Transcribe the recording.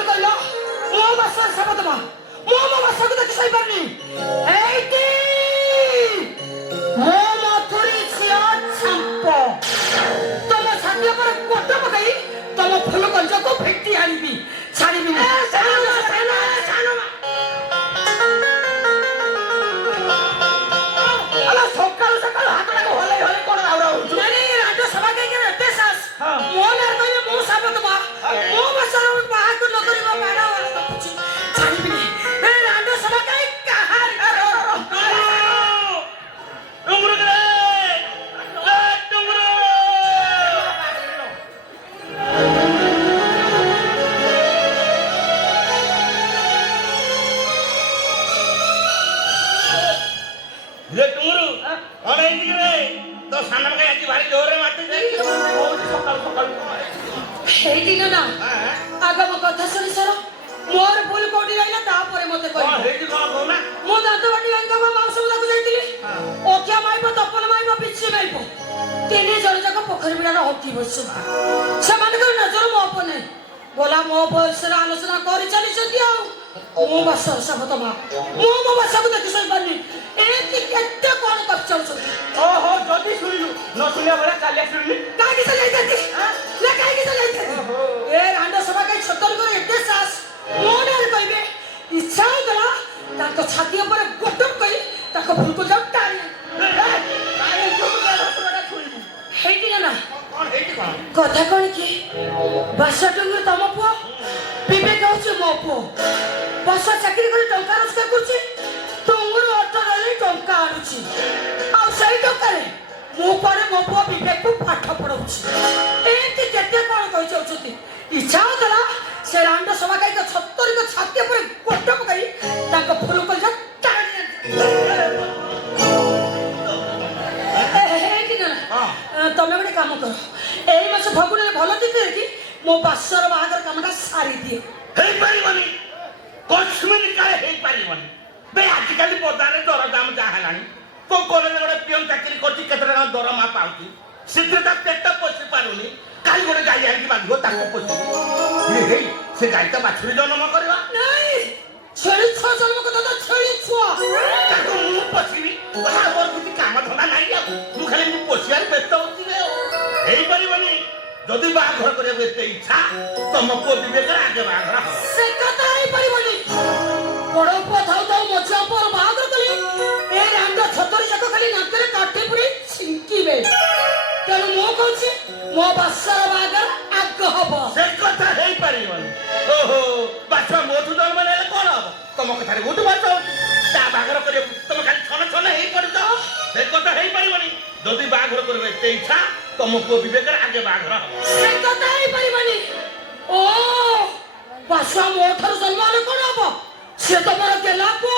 कौन कहलो मो बस सब तमा मो मो बस को देखि सही परनी एटी मो मथुरी छिया छंपो तुम छाती पर कोट पकाई तुम फूल गंज को फेटी आनीबी छाड़ीबी सानो अला सकाल सकाल हाथ लगा होले होले कोन आवरा नहीं राजो सभा के एते सास मो नार कहिए मो साबत बा मो बसर बाहा को नकरी बा बाड़ा छाड़ीबी ए राजो सभा के कहार डुंगरू रे डुंगरू ले डुंगरू अरे रे तो सानम के आज भारी जोर रे मारते जाई सकाल सकाल हेडी ना आगम कथा सुनी सर मोर भूल कोडी रहिला ता परे मते हां कहि हेडी कोन कोना मो दांत बाटी अंग को मांस बुला को जाईतिली ओकिया माइबो तपन माइबो पिछि माइबो तिनी जण जाक पोखरी बिडार हकी बस समान कर नजर मो अपने बोला मो बसरा आलोचना करि चली छथि आ मो बस सब तमा मो बस को देखि सई पानी एति केते कोन कर चल छथि ओहो जदी सुनिलु न सुनिया बरे चालिया सुनिलि काहे चल जाईती ले काहे के चल जाईती ए रांडा सभा के छतर कर एते सास मोनर कइबे इच्छा होला ताको छाती पर गोटम कई ताको भूल को जब टारी काहे जो बड़ा सुनिलु हेटी ना कोन हेडी कोन कथा कोन की बासा डंगर तम पो विवेक होछ मो पो बासा चाकरी कर टंका रोजगार करछि डंगर ऑटो रले टंका आनुछि आ सही टंका रे मो पारे मो पो विवेक को पाठ पढौछि एति केते कोन कहि छथि इच्छा होला से रांडा सभा काई को 70 को छाती पर गोटम कई ताको फुल को जब टाणी तमे गोटे काम कर एई मास फगुन भल दिते कि मो बासर बाहागर कामटा सारी दिए हेई परिबनी कश्मीर काले हेई परिबनी बे आज काली बजारे दर दाम जा हलानी को कॉलेज गोटे पियन चाकरी करछि केतरा दरमा पाउछि सिद्धे ता पेट पोछि पारुनी काली गोटे गाई आकी बांधिबो ताको पोछि हेई से गाई ता बाछुरी जन्म करबा नहीं छेली छुआ जन्म को तो छेली छुआ ताको मु पोछिबी ओला मोर किछि काम धंदा नाही आ मु खाली मु पोछियार व्यस्त होछि रे हेई परिबनी जदि बाघर करे बेते इच्छा तम को विवेक आगे बाघर हो से कथा नहीं परिबनी बड़ो पो थाउ थाउ मछिया पर बाहागर कली ए रांडा छतरी जाको खाली नाकरे काठी पुरी छिंकीबे तेनु मो कहछि मो बासर बाहागर आग हबो से कथा हेई परिबनी ओहो बाछा मोथु जन्म नेले कोन हबो तम कथारे मोथु बाछा ता बाघर करे तम खाली छन छन हेई पड़तो से कथा हेई परिबनी जदि बाघर करबे ते इच्छा तम को विवेक आगे बाघर हो से कथा नहीं परिबनी ओ बासा मोठर जन्म कोन हबो से तो मोर गेला पो